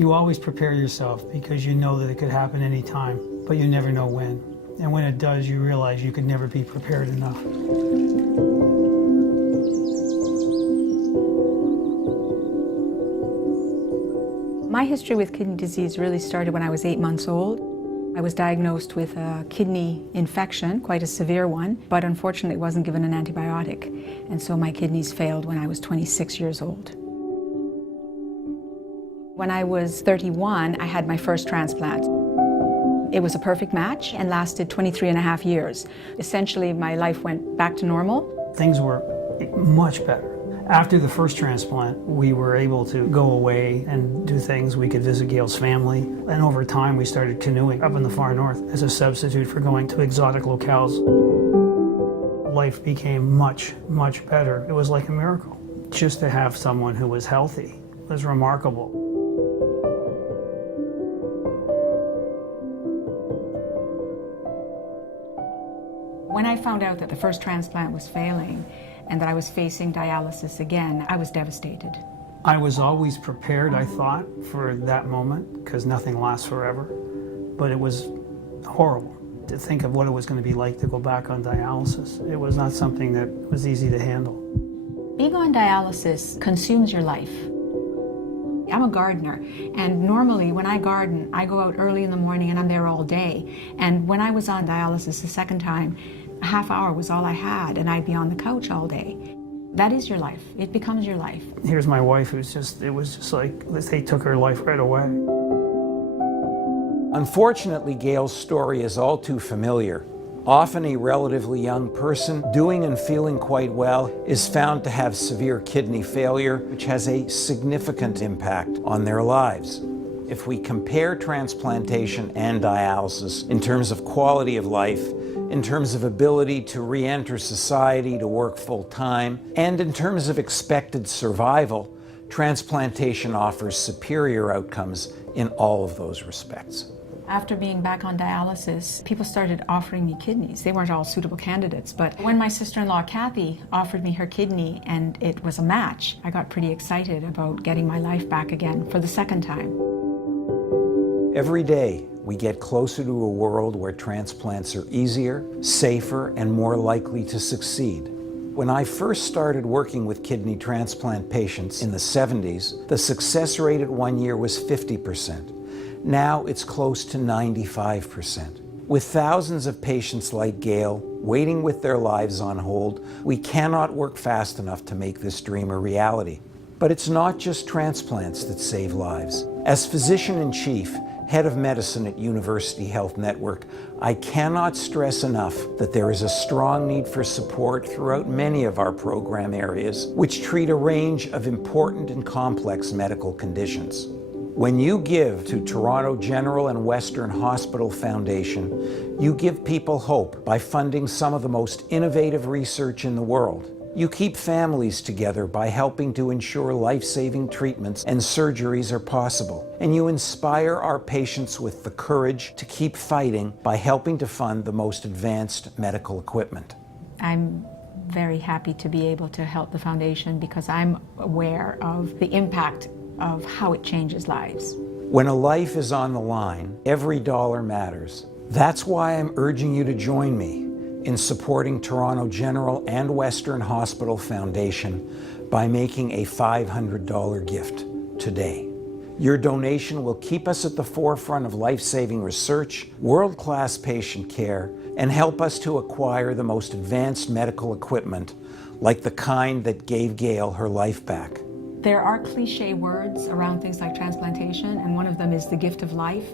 You always prepare yourself because you know that it could happen anytime, but you never know when. And when it does, you realize you could never be prepared enough. My history with kidney disease really started when I was 8 months old. I was diagnosed with a kidney infection, quite a severe one, but unfortunately wasn't given an antibiotic. And so my kidneys failed when I was 26 years old. When I was 31, I had my first transplant. It was a perfect match and lasted 23 and a half years. Essentially, my life went back to normal. Things were much better. After the first transplant, we were able to go away and do things. We could visit Gail's family. And over time, we started canoeing up in the far north as a substitute for going to exotic locales. Life became much, much better. It was like a miracle. Just to have someone who was healthy was remarkable. When I found out that the first transplant was failing and that I was facing dialysis again, I was devastated. I was always prepared, I thought, for that moment, because nothing lasts forever. But it was horrible to think of what it was going to be like to go back on dialysis. It was not something that was easy to handle. Being on dialysis consumes your life. I'm a gardener, and normally when I garden, I go out early in the morning and I'm there all day. And when I was on dialysis the second time, a half hour was all I had, and I'd be on the couch all day. That is your life. It becomes your life. Here's my wife who's just, it was just like, they took her life right away. Unfortunately, Gail's story is all too familiar. Often a relatively young person doing and feeling quite well is found to have severe kidney failure, which has a significant impact on their lives. If we compare transplantation and dialysis in terms of quality of life, in terms of ability to re-enter society, to work full-time, and in terms of expected survival, transplantation offers superior outcomes in all of those respects. After being back on dialysis, people started offering me kidneys. They weren't all suitable candidates, but when my sister-in-law Kathy offered me her kidney and it was a match, I got pretty excited about getting my life back again for the second time. Every day, we get closer to a world where transplants are easier, safer, and more likely to succeed. When I first started working with kidney transplant patients in the 70s, the success rate at 1 year was 50%. Now it's close to 95%. With thousands of patients like Gail waiting with their lives on hold, we cannot work fast enough to make this dream a reality. But it's not just transplants that save lives. As physician-in-chief, head of medicine at University Health Network, I cannot stress enough that there is a strong need for support throughout many of our program areas, which treat a range of important and complex medical conditions. When you give to Toronto General and Western Hospital Foundation, you give people hope by funding some of the most innovative research in the world. You keep families together by helping to ensure life-saving treatments and surgeries are possible. And you inspire our patients with the courage to keep fighting by helping to fund the most advanced medical equipment. I'm very happy to be able to help the foundation because I'm aware of the impact of how it changes lives. When a life is on the line, every dollar matters. That's why I'm urging you to join me in supporting Toronto General and Western Hospital Foundation by making a $500 gift today. Your donation will keep us at the forefront of life-saving research, world-class patient care, and help us to acquire the most advanced medical equipment, like the kind that gave Gail her life back. There are cliche words around things like transplantation, and one of them is the gift of life,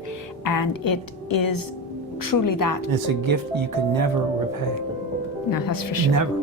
and it is truly that. It's a gift you could never repay. No, that's for sure. Never.